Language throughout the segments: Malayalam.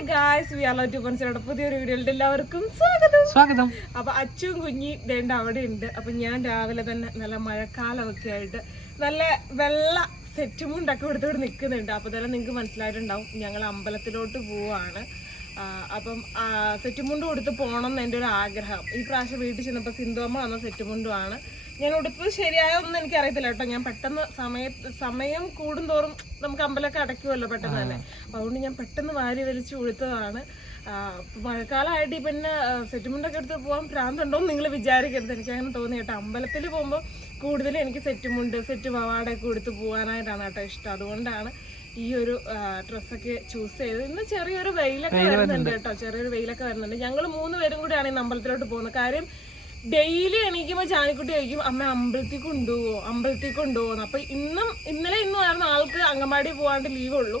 Hi guys we are to പൻസിയുടെ പുതിയൊരു വീഡിയോയിലേക്ക് എല്ലാവർക്കും സ്വാഗതം. സ്വാഗതം. അപ്പൊ അച്ചും കുഞ്ഞി ദേണ്ട അവിടെ ഉണ്ട്. അപ്പൊ ഞാൻ രാവിലെ തന്നെ നല്ല മഴക്കാലമൊക്കെ ആയിട്ട് നല്ല വെള്ള സെറ്റ് മുണ്ടൊക്കെ എടുത്തോട്ട് നിൽക്കുന്നുണ്ട് അപ്പൊ തന്നെ നിങ്ങൾക്ക് മനസ്സിലായിട്ടുണ്ടാവും. ഞങ്ങൾ അമ്പലത്തിലോട്ട് പോവാണ്. അപ്പം സെറ്റ് മുണ്ട് കൊടുത്ത് പോകണം എന്ന് എന്റെ ഒരു ആഗ്രഹം. ഈ പ്രാവശ്യം വീട്ടിൽ ചെന്നപ്പോൾ സിന്ധുവമ്മ വന്ന സെറ്റ് മുണ്ടുമാണ് ഞാൻ ഉടുപ്പ് ശരിയായോ ഒന്നും എനിക്ക് അറിയത്തില്ല കേട്ടോ. ഞാൻ പെട്ടെന്ന് സമയ സമയം കൂടുന്തോറും നമുക്ക് അമ്പലമൊക്കെ അടയ്ക്കുമല്ലോ പെട്ടെന്ന് തന്നെ. അപ്പൊ അതുകൊണ്ട് ഞാൻ പെട്ടെന്ന് വാരി വലിച്ച് ഉടുത്തതാണ് മഴക്കാലമായിട്ട് ഈ പിന്നെ സെറ്റുമുണ്ടൊക്കെ എടുത്ത് പോകാൻ ഭ്രാന്തുണ്ടോ എന്ന് നിങ്ങൾ വിചാരിക്കരുത്. എനിക്ക് അങ്ങനെ തോന്നി കേട്ടോ. അമ്പലത്തിൽ പോകുമ്പോൾ കൂടുതലും എനിക്ക് സെറ്റുമുണ്ട് സെറ്റ് പവാടൊക്കെ എടുത്ത് പോകാനായിട്ടാണ് കേട്ടോ ഇഷ്ടം. അതുകൊണ്ടാണ് ഈ ഒരു ഡ്രസ്സൊക്കെ ചൂസ് ചെയ്തത്. ഇന്ന് ചെറിയൊരു വെയിലൊക്കെ വരുന്നുണ്ട് കേട്ടോ. ചെറിയൊരു വെയിലൊക്കെ വരുന്നുണ്ട്. ഞങ്ങൾ മൂന്ന് പേരും കൂടിയാണ് ഈ അമ്പലത്തിലോട്ട് പോകുന്നത്. കാര്യം ഡെയിലി എണീക്കുമ്പോൾ ജാനിക്കുട്ടി കഴിക്കും അമ്മ അമ്പലത്തിൽ കൊണ്ടുപോവോ? അമ്പലത്തിൽ കൊണ്ടുപോകുന്നു അപ്പൊ ഇന്നും ഇന്നലെ ഇന്നും ആയിരുന്നു ആൾക്ക് അങ്കമാടി പോകാണ്ട് ലീവ് ഉള്ളൂ.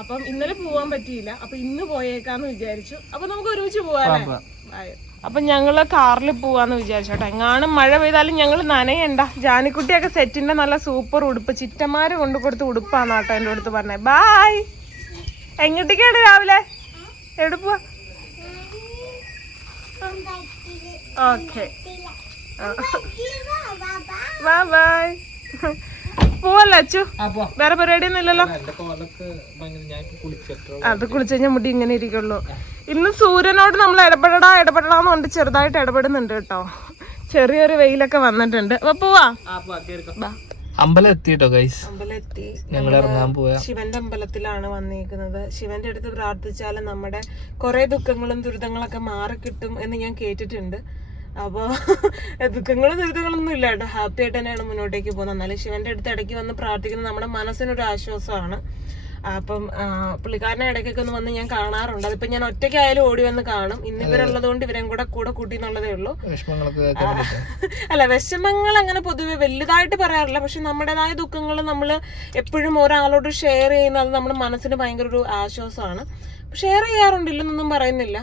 അപ്പം ഇന്നലെ പോവാൻ പറ്റിയില്ല. അപ്പൊ ഇന്ന് പോയേക്കാന്ന് വിചാരിച്ചു. അപ്പൊ നമുക്ക് ഒരുമിച്ച് പോവാല്ലേ. അപ്പൊ ഞങ്ങൾ കാറിൽ പോവാന്ന് വിചാരിച്ചു കേട്ടോ എങ്ങാനും മഴ പെയ്താലും ഞങ്ങൾ നനയണ്ട. ജാനിക്കുട്ടിയൊക്കെ സെറ്റിന്റെ നല്ല സൂപ്പർ ഉടുപ്പ്. ചിറ്റന്മാര് കൊണ്ടു കൊടുത്ത ഉടുപ്പാണ് കേട്ടോ എന്റെ അടുത്ത് പറഞ്ഞേ. ബായ് എങ്ങോട്ടേക്കാണ് രാവിലെ? എവിടെ പോവാ? ഓക്കെ ബൈ ബൈ പോവല്ലോ അച്ചു? വേറെ ഇല്ലല്ലോ? ഞാൻ ഇപ്പൊ അത് കുളിച്ച് കഴിഞ്ഞാൽ മുടി ഇങ്ങനെ ഇരിക്കുള്ളൂ. ഇന്ന് സൂര്യനോട് നമ്മൾ ഇടപെടടാ ഇടപെടടാന്ന് കൊണ്ട് ചെറുതായിട്ട് ഇടപെടുന്നുണ്ട് കേട്ടോ. ചെറിയൊരു വെയിലൊക്കെ വന്നിട്ടുണ്ട്. അപ്പൊ പോവാ. അമ്പലം എത്തിട്ടോ ഗൈസ് അമ്പലം എത്തി ഞങ്ങൾ ഇറങ്ങാൻ പോയാ ശിവന്റെ അമ്പലത്തിലാണ് വന്നിരിക്കുന്നത് ശിവന്റെ അടുത്ത് പ്രാർത്ഥിച്ചാൽ നമ്മുടെ കുറെ ദുഃഖങ്ങളും ദുരിതങ്ങളൊക്കെ മാറി കിട്ടും എന്ന് ഞാൻ കേട്ടിട്ടുണ്ട്. അപ്പൊ ദുഃഖങ്ങളും ദുരിതങ്ങളൊന്നും ഇല്ല കേട്ടോ ഹാപ്പി ആയിട്ട് തന്നെയാണ് മുന്നോട്ടേക്ക് പോകുന്നത്. എന്നാലും ശിവന്റെ അടുത്ത് ഇടയ്ക്ക് വന്ന് പ്രാർത്ഥിക്കുന്നത് നമ്മുടെ മനസ്സിനൊരു ആശ്വാസമാണ്. അപ്പം പുള്ളിക്കാരനെ ഇടയ്ക്കൊക്കെ ഒന്ന് വന്ന് ഞാൻ കാണാറുണ്ട്. അതിപ്പോ ഞാൻ ഒറ്റയ്ക്കായാലും ഓടി വന്ന് കാണും. ഇന്ന് ഇവരുള്ളത് കൊണ്ട് ഇവരെയും കൂടെ കൂടെ കൂട്ടി എന്നുള്ളതേ ഉള്ളൂ. അല്ല വിഷമങ്ങൾ അങ്ങനെ പൊതുവെ വലുതായിട്ട് പറയാറില്ല. പക്ഷെ നമ്മുടേതായ ദുഃഖങ്ങൾ നമ്മൾ എപ്പോഴും ഒരാളോട് ഷെയർ ചെയ്യുന്നത് നമ്മുടെ മനസ്സിന് ഭയങ്കര ഒരു ആശ്വാസമാണ്. ഷെയർ ചെയ്യാറുണ്ടില്ലെന്നൊന്നും പറയുന്നില്ല.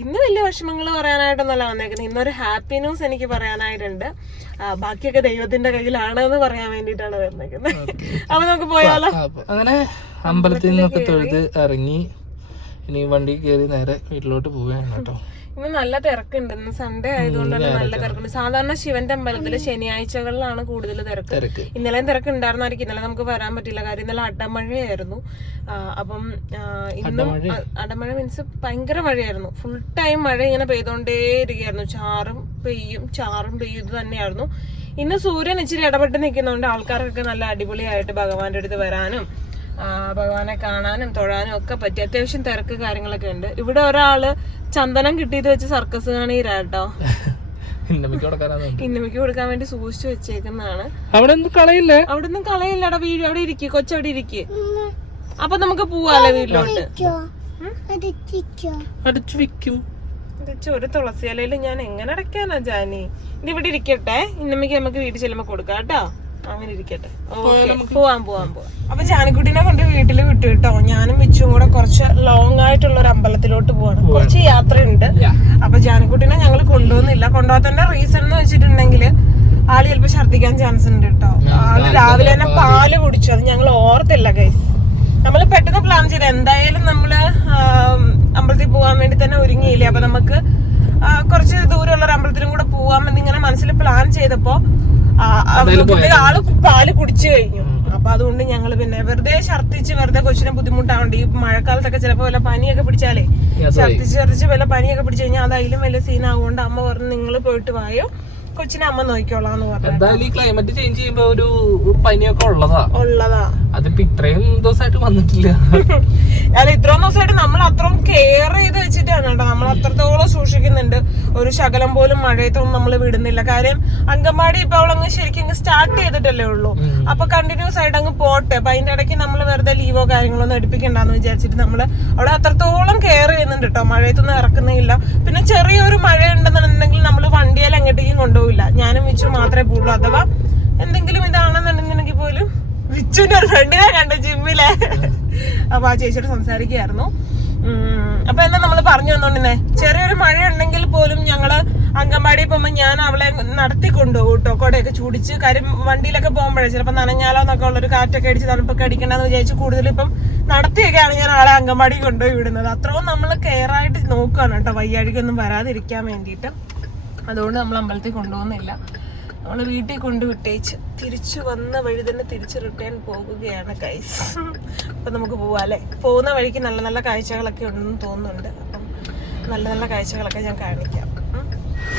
ഇന്ന് വലിയ വിഷമങ്ങൾ പറയാനായിട്ടൊന്നല്ല വന്നേക്കുന്നത്. ഇന്നൊരു ഹാപ്പി ന്യൂസ് എനിക്ക് പറയാനായിട്ടുണ്ട്. ബാക്കിയൊക്കെ ദൈവത്തിന്റെ കയ്യിലാണ് എന്ന് പറയാൻ വേണ്ടിട്ടാണ് വന്നേക്കുന്നത്. അപ്പൊ നമുക്ക് പോയാലോ? അങ്ങനെ അമ്പലത്തിൽ നിന്നൊക്കെ തൊഴുത് ഇറങ്ങി ഇനി വണ്ടി കയറി നേരെ വീട്ടിലോട്ട് പോവുകയാണ് കേട്ടോ. ഇന്ന് നല്ല തിരക്കുണ്ട്. ഇന്ന് സൺഡേ ആയതുകൊണ്ട് തന്നെ നല്ല തിരക്കുണ്ട്. സാധാരണ ശിവന്റെ അമ്പലത്തിൽ ശനിയാഴ്ചകളിലാണ് കൂടുതൽ തിരക്ക്. ഇന്നലെയും തിരക്ക് ഉണ്ടായിരുന്നായിരിക്കും ഇന്നലെ നമുക്ക് വരാൻ പറ്റില്ല. കാര്യം ഇന്നലെ അടമഴയായിരുന്നു. അപ്പം ഇന്ന് ഇന്നും അടമഴ? മീൻസ് ഭയങ്കര മഴയായിരുന്നു. ഫുൾ ടൈം മഴ ഇങ്ങനെ പെയ്തോണ്ടേ ഇരിക്കുകയായിരുന്നു ചാറും പെയ്യും ചാറും പെയ്യും ഇത് തന്നെയായിരുന്നു. ഇന്ന് സൂര്യൻ ഇച്ചിരി ഇടപെട്ട് നിൽക്കുന്നതുകൊണ്ട് ആൾക്കാർക്കൊക്കെ നല്ല അടിപൊളിയായിട്ട് ഭഗവാന്റെ അടുത്ത് വരാനും ഭഗവാനെ കാണാനും തൊഴാനും ഒക്കെ പറ്റി. അത്യാവശ്യം തിരക്ക് കാര്യങ്ങളൊക്കെ ഉണ്ട്. ഇവിടെ ഒരാൾ ചന്ദനം കിട്ടിയത് വെച്ച് സർക്കസ് കാണീരാട്ടോ ഇന്നമിക്ക് കൊടുക്കാനാണ് ഇന്നമിക്ക് കൊടുക്കാൻ വേണ്ടി സൂക്ഷിച്ചു വെച്ചേക്കുന്നതാണ്. അവിടെ ഒന്നും കളയില്ലേ. ഒന്നും കളയില്ലടാ വീട് അവിടെ ഇരിക്കും കൊച്ചവിടെ ഇരിക്ക. അപ്പൊ നമുക്ക് പോവാല്ലേ വീട്ടിലോട്ട്? അടിച്ചു? വെക്കും. ഒരു തുളസി ഇലയിൽ ഞാൻ എങ്ങനെ അടയ്ക്കാനാ ജാനി? ഇത് ഇവിടെ ഇരിക്കട്ടെ. ഇന്നമ്മക്ക് നമുക്ക് വീട്ടിൽ ചെല്ലുമ്പോ കൊടുക്കാം കേട്ടോ. അങ്ങനെ ഇരിക്കട്ടെ. പോവാം അപ്പൊ ജാനിക്കുട്ടീനെ കൊണ്ട് വീട്ടിൽ വിട്ടു കേട്ടോ. ഞാനും മിച്ചും കൂടെ കുറച്ച് ലോങ് ആയിട്ടുള്ള ഒരു അമ്പലത്തിലോട്ട് പോവാണ്. കുറച്ച് യാത്രയുണ്ട്. അപ്പൊ ജാനിക്കുട്ടീനെ ഞങ്ങൾ കൊണ്ടുപോകുന്നില്ല കൊണ്ടുപോകാത്തന്റെ റീസൺ എന്ന് വെച്ചിട്ടുണ്ടെങ്കിൽ ആൾ ചിലപ്പോ ഛർദിക്കാൻ ചാൻസ് ഉണ്ട് കേട്ടോ. ആൾ രാവിലെ തന്നെ പാൽ കുടിച്ചു. അത് ഞങ്ങൾ ഓർത്തില്ല ഗൈസ് നമ്മൾ പെട്ടെന്ന് പ്ലാൻ ചെയ്ത്. എന്തായാലും നമ്മൾ അമ്പലത്തിൽ പോകാൻ വേണ്ടി തന്നെ ഒരുങ്ങിയില്ല? അപ്പൊ നമുക്ക് കുറച്ച് ദൂരമുള്ള ഒരു അമ്പലത്തിലും കൂടെ പോവാമെന്ന് ഇങ്ങനെ മനസ്സിൽ പ്ലാൻ ചെയ്തപ്പോ ആൾ പാൽ കുടിച്ചു കഴിഞ്ഞു. അപ്പൊ അതുകൊണ്ട് ഞങ്ങൾ പിന്നെ വെറുതെ ഛർദ്ദിച്ച് വെറുതെ കൊച്ചിനെ ബുദ്ധിമുട്ടാവണ്ട്. ഈ മഴക്കാലത്തൊക്കെ ചിലപ്പോ വല്ല പനിയൊക്കെ പിടിച്ചാലേ ഛർദ്ദിച്ച് ഛർദ്ദിച്ച് വല്ല പനിയൊക്കെ പിടിച്ചു കഴിഞ്ഞാൽ അതായാലും വലിയ സീനാവുകൊണ്ട് അമ്മ പറഞ്ഞു നിങ്ങൾ പോയിട്ട് വായോ കൊച്ചിനെ അമ്മ നോക്കിക്കോളാന്ന് പറഞ്ഞു. എന്തായാലും ഈ ക്ലൈമറ്റ് ചേഞ്ച് ചെയ്യുമ്പോ ഒരു പനിയൊക്കെ ഉള്ളതാ. ഉള്ളതാ. അതിപ്പോ ഇത്രയും ദിവസമായിട്ട് വന്നിട്ടില്ല. അല്ല ഇത്രയും ദിവസമായിട്ട് നമ്മൾ അത്രയും കെയർ ചെയ്ത് വെച്ചിട്ടാണ് കേട്ടോ. നമ്മൾ അത്രത്തോളം സൂക്ഷിക്കുന്നുണ്ട്. ഒരു ശകലം പോലും മഴയത്തൊന്നും നമ്മൾ വിടുന്നില്ല. കാര്യം അങ്കമാടി ഇപ്പൊ അവളങ്ങ് ശരിക്കും സ്റ്റാർട്ട് ചെയ്തിട്ടല്ലേ ഉള്ളൂ. അപ്പൊ കണ്ടിന്യൂസ് ആയിട്ട് അങ്ങ് പോട്ടെ. അപ്പൊ അതിന്റെ ഇടയ്ക്ക് നമ്മൾ വെറുതെ ലീവോ കാര്യങ്ങളൊന്നും എടുപ്പിക്കണ്ടെന്ന് വിചാരിച്ചിട്ട് നമ്മൾ അവിടെ അത്രത്തോളം കെയർ ചെയ്യുന്നുണ്ട് കേട്ടോ. മഴയത്തൊന്നും ഇറക്കുന്നില്ല. പിന്നെ ചെറിയൊരു മഴ ഉണ്ടെന്നുണ്ടെങ്കിൽ നമ്മൾ വണ്ടിയിൽ എങ്ങോട്ടേക്കും കൊണ്ടുപോകില്ല ഞാനും വെച്ചു മാത്രമേ പോകുള്ളൂ അഥവാ എന്തെങ്കിലും ഇതാണെന്നുണ്ടെങ്കിൽ പോലും വിച്ചുവിന്റെ ഒരു ഫ്രണ്ടിനെ കണ്ടു ജിമ്മിലെ അപ്പൊ ആ ചേച്ചിയോട് സംസാരിക്കുകയായിരുന്നു. അപ്പൊ എന്നാ നമ്മൾ പറഞ്ഞു തന്നോണ്ടിനെ ചെറിയൊരു മഴ ഉണ്ടെങ്കിൽ പോലും ഞങ്ങൾ അങ്കൻവാടി പോകുമ്പോ ഞാൻ അവളെ നടത്തി കൊണ്ടുപോകും കേട്ടോ കൊടയൊക്കെ ചൂടിച്ച് കാര്യം വണ്ടിയിലൊക്കെ പോകുമ്പോഴേ ചിലപ്പോ നനഞ്ഞാലോ എന്നൊക്കെ ഉള്ളൊരു കാറ്റൊക്കെ അടിച്ച് തണുപ്പൊക്കെ അടിക്കണ്ടെന്ന് വിചാരിച്ച് കൂടുതൽ ഇപ്പം നടത്തിയൊക്കെയാണ് ഞാൻ ആളെ അങ്കൻവാടി കൊണ്ടുപോയി വിടുന്നത്. അത്രയും നമ്മൾ കെയർ ആയിട്ട് നോക്കുകയാണ് കേട്ടോ വയ്യാഴികൊന്നും വരാതിരിക്കാൻ വേണ്ടിയിട്ട്. അതുകൊണ്ട് നമ്മൾ അമ്പലത്തിൽ കൊണ്ടുപോകുന്നില്ല. നമ്മൾ വീട്ടിൽ കൊണ്ട് വിട്ടേച്ച് തിരിച്ചു വന്ന വഴി തന്നെ തിരിച്ച് റിട്ടേൺ പോകുകയാണ് കൈസ് അപ്പം നമുക്ക് പോവാം അല്ലേ പോകുന്ന വഴിക്ക് നല്ല നല്ല കാഴ്ചകളൊക്കെ ഉണ്ടെന്ന് തോന്നുന്നുണ്ട്. അപ്പം നല്ല നല്ല കാഴ്ചകളൊക്കെ ഞാൻ കാണിക്കാം.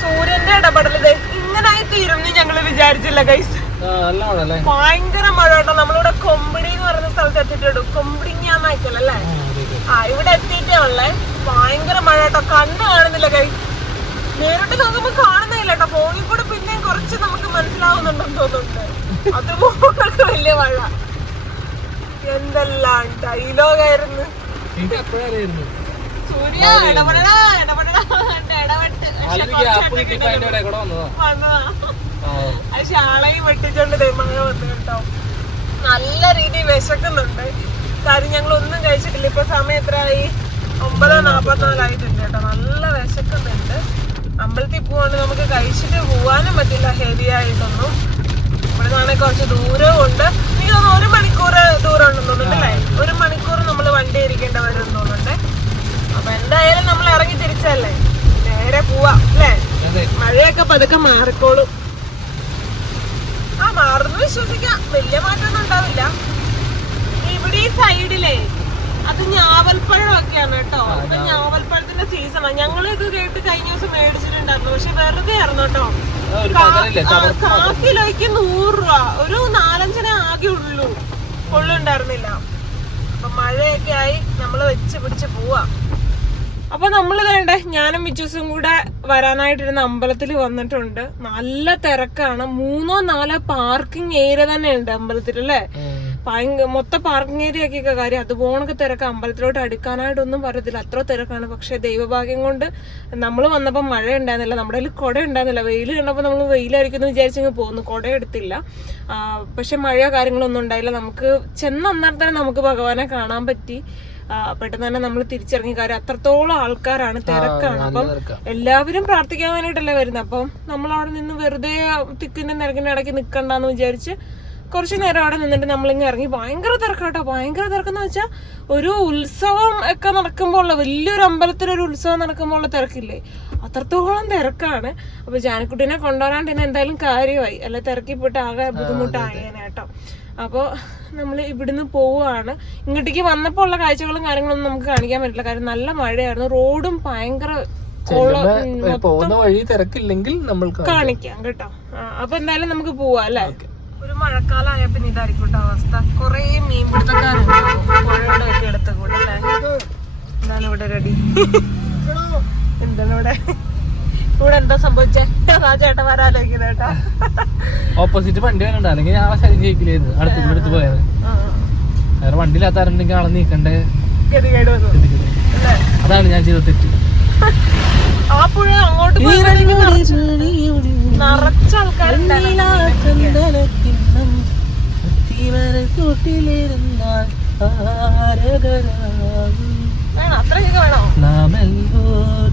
സൂര്യന്റെ ഇടപെടൽ ദേ ഇങ്ങനായി തീരുമെന്ന് ഞങ്ങൾ വിചാരിച്ചില്ല കൈസ് ഭയങ്കര മഴ കേട്ടോ. നമ്മളിവിടെ കൊമ്പിടി എന്ന് പറയുന്ന സ്ഥലത്ത് എത്തിയിട്ടുണ്ട്. കൊമ്പിടിങ്ങാന്നായിക്കല്ലേ ആ ഇവിടെ എത്തിയിട്ടേ ഉള്ളേ. ഭയങ്കര മഴ കേട്ടോ. കണ്ണ് കാണുന്നില്ല കൈ നേരിട്ട് നോക്കുമ്പോ കാണുന്നില്ല കേട്ടോ. ഫോണിൽ കൂടെ പിന്നെയും കുറച്ച് നമുക്ക് മനസ്സിലാവുന്നുണ്ടെന്ന് തോന്നുന്നുണ്ട്. അതുപോലെ വലിയ മഴ. എന്തെല്ലാം ഡയലോഗായിരുന്നു സൂര്യ ഇടപെടടാ ഇടപെടടാ ഇടപെട്ട്. ശാളയും വെട്ടിച്ചോണ്ട് ദേ മഴ വന്നു കേട്ടോ. നല്ല രീതി വിശക്കുന്നുണ്ട്. കാര്യം ഞങ്ങൾ ഒന്നും കഴിച്ചിട്ടില്ല. ഇപ്പൊ സമയം എത്രയായി? ഒമ്പത് നാപ്പത്തിനാലായിട്ടുണ്ട് കേട്ടോ. നല്ല വിശക്കുന്നുണ്ട്. അമ്പലത്തിൽ പോവാണ്ട് നമുക്ക് കഴിച്ചിട്ട് പോവാനും പറ്റില്ല. ഹെവി ആയിട്ടൊന്നും. ഇവിടെ നിന്നാണെങ്കിൽ കുറച്ച് ദൂരവും ഉണ്ട്. എനിക്ക് തോന്നുന്നു ഒരു മണിക്കൂർ ദൂരം ഉണ്ടെന്ന് തോന്നുന്നു അല്ലേ? ഒരു മണിക്കൂർ നമ്മൾ വണ്ടി ഇരിക്കേണ്ട വരും എന്ന് തോന്നുന്നുണ്ട്. അപ്പൊ എന്തായാലും നമ്മൾ ഇറങ്ങി തിരിച്ചല്ലേ? നേരെ പോവാം അല്ലേ? മഴയൊക്കെ പതുക്കെ മാറിക്കോളും. ആ മാറുന്നു വിശ്വസിക്കാം. വലിയ മാറ്റമൊന്നും ഉണ്ടാവില്ല. ഇവിടെ ഈ സൈഡിലേ അത് ഞാവൽപ്പഴം ഒക്കെയാണ് കേട്ടോ ഇപ്പൊ ഞാവൽപ്പഴത്തിന്റെ സീസണാണ് ഞങ്ങൾ ഇത് കേട്ട് കഴിഞ്ഞ ദിവസം മേടിച്ചിട്ടുണ്ടായിരുന്നു. പക്ഷെ വെറുതെ ആയിരുന്നു കേട്ടോ. കാ- കിലോയ്ക്ക് നൂറ് രൂപ. ഒരു നാലഞ്ചിനെ ആകെ ഉള്ളൂ. കൊള്ളുണ്ടായിരുന്നില്ല അപ്പൊ മഴയൊക്കെ ആയി നമ്മൾ വെച്ച് പിടിച്ച് പോവാ. അപ്പൊ നമ്മൾ വേണ്ടേ ഞാനും മിച്ചൂസും കൂടെ വരാനായിട്ടിരുന്ന അമ്പലത്തിൽ വന്നിട്ടുണ്ട്. നല്ല തിരക്കാണ്. മൂന്നോ നാലോ പാർക്കിംഗ് ഏരിയ തന്നെ ഉണ്ട് അമ്പലത്തിൽ അല്ലേ ഭയങ്കര മൊത്തം പാർക്കിംഗ് ഏരിയ ഒക്കെ കാര്യം. അതുപോണൊക്കെ തിരക്ക്. അമ്പലത്തിലോട്ട് അടുക്കാനായിട്ടൊന്നും പറയത്തില്ല അത്ര തിരക്കാണ്. പക്ഷെ ദൈവഭാഗ്യം കൊണ്ട് നമ്മൾ വന്നപ്പോൾ മഴ ഉണ്ടായിരുന്നില്ല നമ്മുടെ കയ്യിൽ കുട ഉണ്ടായിരുന്നില്ല വെയിൽ കണ്ടപ്പോൾ നമ്മൾ വെയിലായിരിക്കും എന്ന് വിചാരിച്ചങ്ങ് പോകുന്നു കുട എടുത്തില്ല പക്ഷെ മഴയോ കാര്യങ്ങളൊന്നും ഉണ്ടായില്ല. നമുക്ക് ചെന്ന അന്നേരം തന്നെ നമുക്ക് ഭഗവാനെ കാണാൻ പറ്റി. പെട്ടെന്ന് തന്നെ നമ്മൾ തിരിച്ചിറങ്ങി കാര്യം. അത്രത്തോളം ആൾക്കാരാണ്. തിരക്കാണ്. അപ്പം എല്ലാവരും പ്രാർത്ഥിക്കാൻ വേണ്ടിയിട്ടല്ലേ വരുന്നത് അപ്പം നമ്മൾ അവിടെ നിന്ന് വെറുതെ തിക്കിന്റെ നിരക്കിന്റെ ഇടയ്ക്ക് നിൽക്കണ്ടെന്ന് വിചാരിച്ച് കുറച്ച് നേരം അവിടെ നിന്നിട്ട് നമ്മളിങ്ങ് ഇറങ്ങി. ഭയങ്കര തിരക്കാട്ടോ. ഭയങ്കര തിരക്കെന്ന് വെച്ചാൽ ഒരു ഉത്സവം ഒക്കെ നടക്കുമ്പോൾ ഉള്ള വലിയൊരു അമ്പലത്തിൽ ഒരു ഉത്സവം നടക്കുമ്പോൾ ഉള്ള തിരക്കില്ലേ? അത്രത്തോളം തിരക്കാണ്. അപ്പൊ ജാനക്കുട്ടീനെ കൊണ്ടുവരാണ്ട് ഇന്ന് എന്തായാലും കാര്യമായി. അല്ല തിരക്കി പോയിട്ട് ആകെ ബുദ്ധിമുട്ടായേനെ കേട്ടോ. അപ്പോൾ നമ്മൾ ഇവിടുന്ന് പോവുകയാണ് ഇങ്ങോട്ടേക്ക് വന്നപ്പോൾ ഉള്ള കാഴ്ചകളും കാര്യങ്ങളൊന്നും നമുക്ക് കാണിക്കാൻ പറ്റില്ല. കാരണം നല്ല മഴയായിരുന്നു. റോഡും ഭയങ്കര പോകുന്ന വഴി തിരക്കില്ലെങ്കിൽ നമ്മൾ കാണിക്കാം. കേട്ടോ. അപ്പൊ എന്തായാലും നമുക്ക് പോവാം അല്ലേ? ഒരു മഴക്കാലമായ പിന്നെ ഇതായിരിക്കും കേട്ടോ അവസ്ഥ. കൊറേ മീൻ പിടുത്തക്കാരുണ്ട്. പുഴയുടെ ഒക്കെ അടുത്ത് കൂടെ അല്ലേ? എന്താണ് ഇവിടെ റെഡി? എന്താണ് ഇവിടെ? ഇവിടെ എന്താ സംഭവിച്ചേ? ആ കേട്ടോ. ഓപ്പോസിറ്റ് വണ്ടി വരണ്ട അല്ലെങ്കിൽ ഞാൻ ശരി ജയിക്കില്ലായിരുന്നു. അടുത്ത് എടുത്ത് പോയത്. വേറെ വണ്ടിയില്ലാത്താരുണ്ടെങ്കിൽ ആളെ നീക്കണ്ടേ? അതാണ് ഞാൻ ചെയ്ത തെറ്റ്. ആ പുഴ അങ്ങോട്ട് പോയി നിറച്ച ആൾക്കാരുണ്ടായിരുന്നു അത്രയൊക്കെ വേണോ? നാമല്ലോ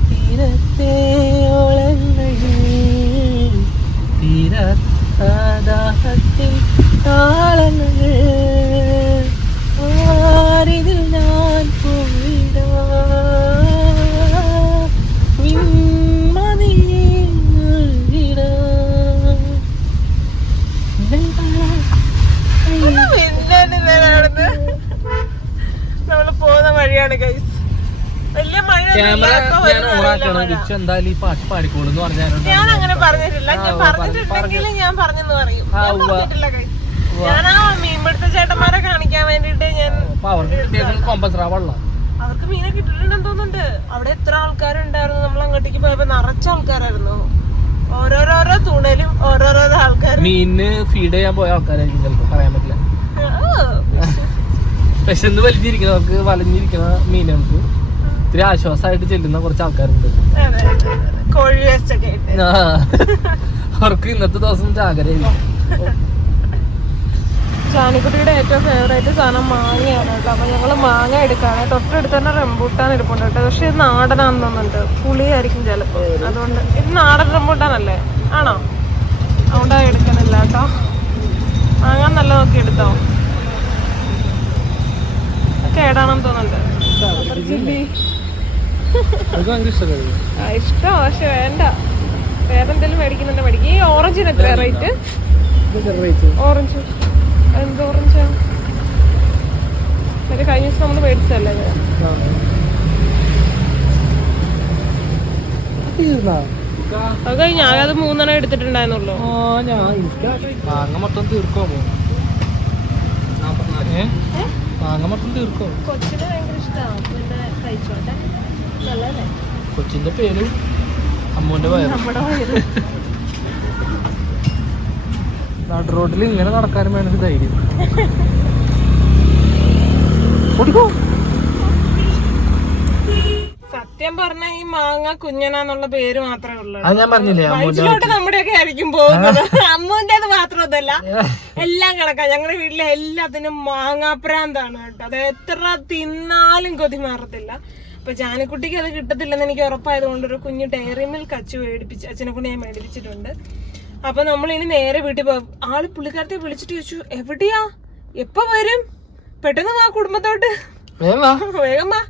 തീരത്തെ തീരത്താദാഹത്തിൽ താളങ്ങൾ ക്യാമറ ഞാൻ ഓണാക്കണം ലിച്ചു എന്തായാലും ഈ പാട്ട് പാടിക്കോളൂ എന്ന് ഞാൻ അങ്ങനെ പറഞ്ഞിട്ടില്ല. ഞാൻ പറഞ്ഞിട്ടുണ്ടെങ്കിൽ ഞാൻ പറഞ്ഞെന്ന് പറയും. ആ, ഞാൻ. പറഞ്ഞിട്ടില്ല ആ മീൻപിടുത്ത ചേട്ടന്മാരെ കാണിക്കാൻ വേണ്ടിട്ട് ഞാൻ അപ്പൊ അവർക്ക് കിട്ടിയത് കൊമ്പസ്രാ വെള്ളം അവർക്ക് മീനെ കിട്ടിയിട്ടുണ്ടെന്ന് തോന്നുന്നുണ്ട്. അവിടെ എത്ര ആൾക്കാരുണ്ടായിരുന്നു? നമ്മൾ അങ്ങോട്ടേക്ക് പോയപ്പോ നിറച്ച ആൾക്കാരായിരുന്നു. ഓരോരോരോ തുണലും ഓരോരോരോ ആൾക്കാർ മീനിന് ഫീഡ് ചെയ്യാൻ പോയ ആൾക്കാരായിരിക്കും ചിലപ്പോൾ പറയാൻ പറ്റില്ല. വിശന്ന് വലിഞ്ഞിരിക്കുന്നവർക്ക് വലഞ്ഞിരിക്കുന്ന മീനുകൾക്ക് ഇത്തിരി ആശ്വാസമായിട്ട് ചെല്ലുന്ന കുറച്ച് ആൾക്കാരുണ്ട്. കോഴി വേസ്റ്റ് ഒക്കെ ആയിട്ട്. ആ. അവർക്ക് ഇന്നത്തെ ദിവസം ജാഗ്രതയായിരിക്കും. ജാനിക്കുട്ടിയുടെ ഏറ്റവും ഫേവറേറ്റ് സാധനം മാങ്ങയാണ് കേട്ടോ. അപ്പൊ ഞങ്ങൾ മാങ്ങ എടുക്കാണ്. തൊട്ടടുത്ത് തന്നെ റംബൂട്ടാൻ ഇരിപ്പുണ്ട് കേട്ടോ. പക്ഷെ ഇത് നാടനാന്ന് തോന്നുന്നുണ്ട്. പുളിയായിരിക്കും ചിലപ്പോ. അതുകൊണ്ട് ഇത് നാടൻ റംബൂട്ടാനല്ലേ? ആണോ? അതുകൊണ്ടാ എടുക്കണില്ല കേട്ടോ. മാങ്ങ നല്ല നോക്കി എടുത്തോ? കേടാണെന്ന് തോന്നുന്നുണ്ട്. ജില്ലി അത് ഭയങ്കര ഇഷ്ടമല്ലേ ആ ഇഷ്ടം പക്ഷെ വേണ്ട. വേറെ എന്തെങ്കിലും മേടിക്കുന്നുണ്ട്? മേടിക്കും. ഈ ഓറഞ്ചിന് എത്ര റേറ്റ് ഓറഞ്ച് എന്ത് ഓറഞ്ചാ മറ്റേ കഴിഞ്ഞ ദിവസം നമ്മൾ മേടിച്ചല്ലേ അത് അത് മൂന്നെണ്ണം എടുത്തിട്ടുണ്ടായിരുന്നുള്ളൂ. മാങ്ങ മൊത്തം തീർക്കോ? മാങ്ങ മൊത്തം തീർക്കോ? കൊച്ചിന് ഭയങ്കര ഇഷ്ടമാണ് പിന്നെ കഴിച്ചോട്ടെ കൊച്ചിന്റെ പേരും അമ്മൂന്റെ വയറ്. നാട്ടു റോഡിൽ ഇങ്ങനെ നടക്കാനും വേണം ധൈര്യം. ഓടിക്കോ സത്യം പറഞ്ഞ ഈ മാങ്ങ കുഞ്ഞനാന്നുള്ള പേര് മാത്രമേ ഉള്ളൂ. അത് ഞാൻ പറഞ്ഞില്ലേ വയറ്റിലോട്ട് നമ്മുടെയൊക്കെ ആയിരിക്കും പോകുന്നത്. അമ്മൂന്റേത് മാത്രമല്ല എല്ലാം കണക്കാ. ഞങ്ങളുടെ വീട്ടിലെ എല്ലാത്തിനും മാങ്ങാപ്രാന്താണ് കേട്ടോ. അത് എത്ര തിന്നാലും കൊതി മാറത്തില്ല. അപ്പൊ ജാനക്കുട്ടിക്ക് അത് കിട്ടത്തില്ലെന്ന് എനിക്ക് ഉറപ്പായതുകൊണ്ട് ഒരു കുഞ്ഞു ഡയറി മിൽക്ക് അച്ചു മേടിപ്പിച്ച് അച്ഛനെ കൊണ്ട് ഞാൻ മേടിപ്പിച്ചിട്ടുണ്ട്. അപ്പൊ നമ്മൾ ഇനി നേരെ വീട്ടിൽ പോകും ആൾ പുള്ളിക്കാരത്തെ വിളിച്ചിട്ട് ചോദിച്ചു എവിടെയാ? എപ്പൊ വരും? പെട്ടെന്ന് വാ കുടുംബത്തോട്ട്. വേഗം വാ.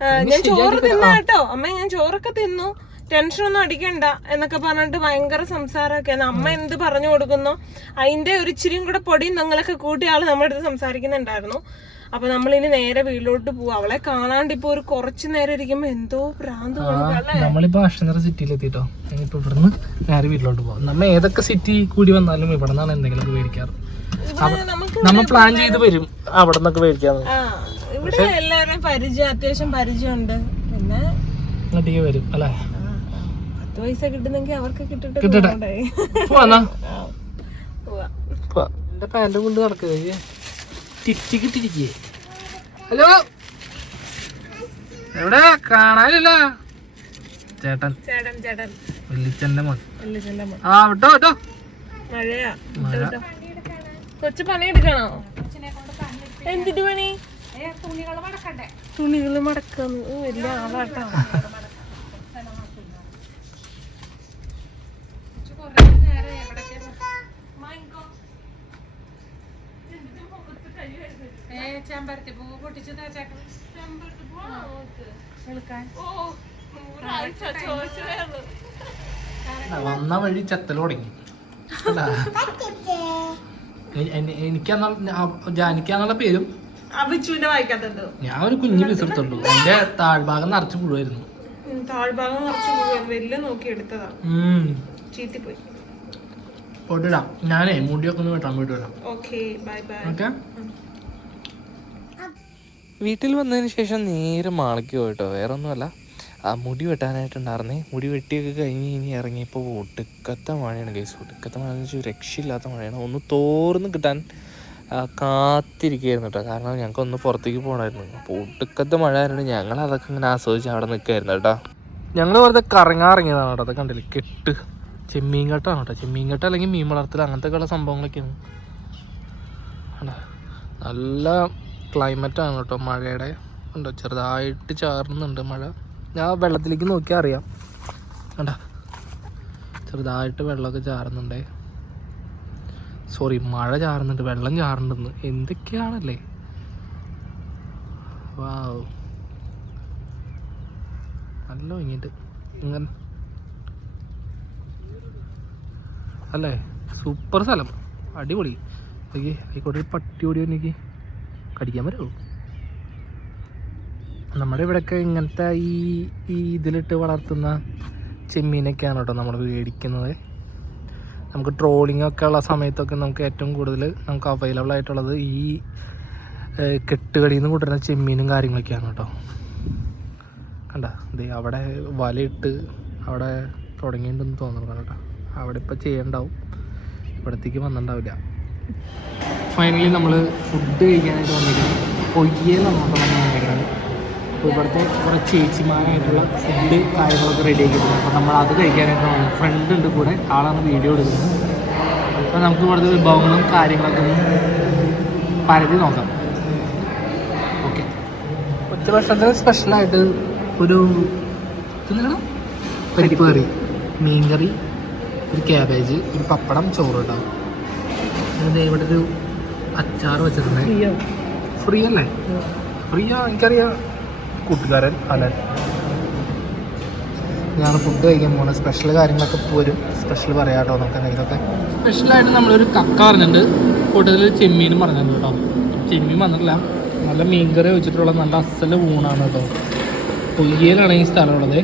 ഞാൻ ചോറ് തിന്നാട്ടോ കേട്ടോ. അമ്മ ഞാൻ ചോറൊക്കെ തിന്നു. ടെൻഷൻ ഒന്നും അടിക്കണ്ട എന്നൊക്കെ പറഞ്ഞിട്ട് ഭയങ്കര സംസാരമൊക്കെയാണ് അമ്മ എന്ത് പറഞ്ഞു കൊടുക്കുന്നു? അതിന്റെ ഒരു ഇച്ചിരിയും കൂടെ പൊടിയും നിങ്ങളൊക്കെ കൂട്ടി ആൾ നമ്മുടെ അടുത്ത് സംസാരിക്കുന്നുണ്ടായിരുന്നു. അപ്പൊ നമ്മൾ ഇനി നേരെ വീട്ടിലോട്ട് പോവാ. അവളെ കാണാണ്ട് ഇപ്പൊ ഒരു കുറച്ചു നേരം ഇരിക്കുമ്പോ എന്തോ ഭ്രാന്ത് നമ്മളിപ്പോ അഷ്ടനഗർ സിറ്റിയിൽ എത്തിട്ടോ. ഇനിയിപ്പോ ഇവിടുന്ന് നേരെ വീട്ടിലോട്ട് പോവാം. നമ്മ ഏതൊക്കെ സിറ്റി കൂടി വന്നാലും ഇവിടെ നിന്നാണ് എന്തെങ്കിലും മേടിക്കാറ് നമ്മൾ പ്ലാൻ ചെയ്ത് വരും. അവിടെ നിന്നൊക്കെ മേടിക്കാൻ ഇവിടെ എല്ലാവരും പരിചയം അത്യാവശ്യം പരിചയമുണ്ട്. പിന്നെ അധികം വരും അല്ലേ? പത്ത് പൈസ കിട്ടുന്നെങ്കിൽ അവർക്ക് കിട്ടിട്ട് കിട്ടട്ടെ. പോവാ. എന്റെ പാന്റ് കൊണ്ട് നടക്കുക തിരിച്ചിട്ടിരിക്കേ ഹലോ? എവിടെ? കാണാനില്ല. ചേട്ടൻ. വെള്ളിച്ചന്റെ മോൻ. ആ വിട്ടോ വിട്ടോ. കൊച്ചു പണിയെടുക്കണോ എന്തിട്ട് പണി? തുണികൾ മടക്കുന്നു. ഓ, വലിയ ആളാട്ടോ വന്ന വഴി ചത്തൽ തുടങ്ങി. എനിക്കാന്നുള്ള ജാനിക്കാന്നുള്ള പേരും ഞാൻ ഒരു കുഞ്ഞു പീസ് എന്റെ താഴ്ഭാഗം നിറച്ച് പുഴുവായിരുന്നു. താഴ്ഭാഗം മുഴുവൻ വലിയ നോക്കി എടുത്തതാ. ചീത്തിപ്പോയി. ഞാനേ മുടിയൊക്കെ ഒന്ന് വെട്ടാൻ പോയിട്ട് വരാം. Okay bye bye. ഓക്കെ? വീട്ടിൽ വന്നതിന് ശേഷം നേരെ മാളിക്ക് പോയിട്ടോ. വേറെ ഒന്നുമല്ല ആ മുടി വെട്ടാനായിട്ടുണ്ടായിരുന്നേ. മുടി വെട്ടിയൊക്കെ കഴിഞ്ഞ് കഴിഞ്ഞ് ഇറങ്ങിയപ്പോൾ ഒടുക്കത്തെ മഴയാണ് കേസ് ഒടുക്കത്തെ മഴ എന്ന് വെച്ചാൽ രക്ഷയില്ലാത്ത മഴയാണ്. ഒന്ന് തോർന്ന് കിട്ടാൻ കാത്തിരിക്കുകയായിരുന്നു കേട്ടോ. കാരണം ഞങ്ങൾക്ക് ഒന്ന് പുറത്തേക്ക് പോകണമായിരുന്നു. അപ്പോൾ ഒടുക്കത്തെ മഴ ആയിരുന്നു ഞങ്ങൾ അതൊക്കെ ഇങ്ങനെ ആസ്വദിച്ച് അവിടെ നിൽക്കുമായിരുന്നു കേട്ടോ. ഞങ്ങൾ വെറുതെ കറങ്ങാറങ്ങിയതാണ് കേട്ടോ. അതൊക്കെ കണ്ടില്ലേ? കെട്ട്. ചെമ്മീൻ കെട്ടാണ് കേട്ടോ. ചെമ്മീൻ കെട്ട അല്ലെങ്കിൽ മീൻ വളർത്തൽ അങ്ങനത്തെ ഉള്ള സംഭവങ്ങളൊക്കെയാണ് നല്ല ക്ലൈമറ്റ് ആണ് കേട്ടോ മഴയുടെ. ഉണ്ടോ? ചെറുതായിട്ട് ചാറുന്നുണ്ട് മഴ. ഞാൻ വെള്ളത്തിലേക്ക് നോക്കിയാൽ അറിയാം. കണ്ട? ചെറുതായിട്ട് വെള്ളമൊക്കെ ചാറുന്നുണ്ടേ. സോറി മഴ ചാറുന്നുണ്ട് വെള്ളം ചാറുന്നുണ്ടെന്ന്. എന്തൊക്കെയാണല്ലേ? വാവ് നല്ല ഭംഗിയുണ്ട് ഇങ്ങനെ. അല്ലേ? സൂപ്പർ സ്ഥലം. അടിപൊളി. ഓക്കെ ആയിക്കോട്ടെ പട്ടി ഓടി എനിക്ക് കടിക്കാൻ പറ്റുള്ളൂ. നമ്മുടെ ഇവിടെയൊക്കെ ഇങ്ങനത്തെ ഈ ഈ ഇതിലിട്ട് വളർത്തുന്ന ചെമ്മീനൊക്കെയാണ് കേട്ടോ നമ്മൾ മേടിക്കുന്നത്. നമുക്ക് ട്രോളിംഗ് ഒക്കെ ഉള്ള സമയത്തൊക്കെ നമുക്ക് ഏറ്റവും കൂടുതൽ നമുക്ക് അവൈലബിൾ ആയിട്ടുള്ളത് ഈ കെട്ടുകളിൽ നിന്ന് ചെമ്മീനും കാര്യങ്ങളൊക്കെയാണ് കേട്ടോ. കണ്ട? ദേ അവിടെ വലയിട്ട് അവിടെ തുടങ്ങിയിട്ടുണ്ടെന്ന് തോന്നുന്നു കേട്ടോ. അവിടെ ഇപ്പോൾ ചെയ്യണ്ടാവും. ഇവിടത്തേക്ക് വന്നിട്ടുണ്ടാവില്ല. ഫൈനലി നമ്മൾ ഫുഡ് കഴിക്കാനായിട്ട് വന്നിരിക്കുന്നത് പൊയ്യെന്നാണ് നമ്മൾ വന്നിരിക്കുന്നത് അപ്പോൾ ഇവിടുത്തെ കുറേ ചേച്ചിമാരായിട്ടുള്ള ഫുഡ് കാര്യങ്ങളൊക്കെ റെഡി ആക്കിയിട്ടുണ്ട്. അപ്പോൾ നമ്മൾ അത് കഴിക്കാനായിട്ട് വന്നത് ഫ്രണ്ട് ഉണ്ട് കൂടെ ആളാണ് വീഡിയോ എടുക്കുന്നത്. അപ്പോൾ നമുക്ക് ഇവിടുത്തെ വിഭവങ്ങളും കാര്യങ്ങളൊക്കെ ഒന്ന് പരതി നോക്കാം. ഓക്കെ ഉച്ചഭക്ഷണത്തിന് സ്പെഷ്യലായിട്ട് ഒരു പരിപ്പ് കറി മീൻ കറി ഒരു ക്യാബേജ് ഒരു പപ്പടം ചോറ് ഉണ്ടാവും ഇവിടെ ഒരു അച്ചാർ വെച്ചിട്ടുണ്ട് ഫ്രീ അല്ലേ ഫ്രീ ആ എനിക്കറിയാം. കൂട്ടുകാരൻ അലൻ. ഞാൻ ഫുഡ് കഴിക്കാൻ പോകുന്നത് സ്പെഷ്യൽ കാര്യങ്ങളൊക്കെ പോരും സ്പെഷ്യൽ പറയാട്ടോ നമുക്ക് എന്തെങ്കിലുമൊക്കെ സ്പെഷ്യലായിട്ട് നമ്മളൊരു കക്ക പറഞ്ഞിട്ടുണ്ട്. കൂട്ടത്തിൽ ചെമ്മീനും പറഞ്ഞിട്ടുണ്ട് കേട്ടോ. ചെമ്മീൻ വന്നിട്ടില്ല. നല്ല മീൻകറി വെച്ചിട്ടുള്ള നല്ല അസൽ ഊണാണ് കേട്ടോ. പൊയ്യയിലാണ് ഈ സ്ഥലമുള്ളത്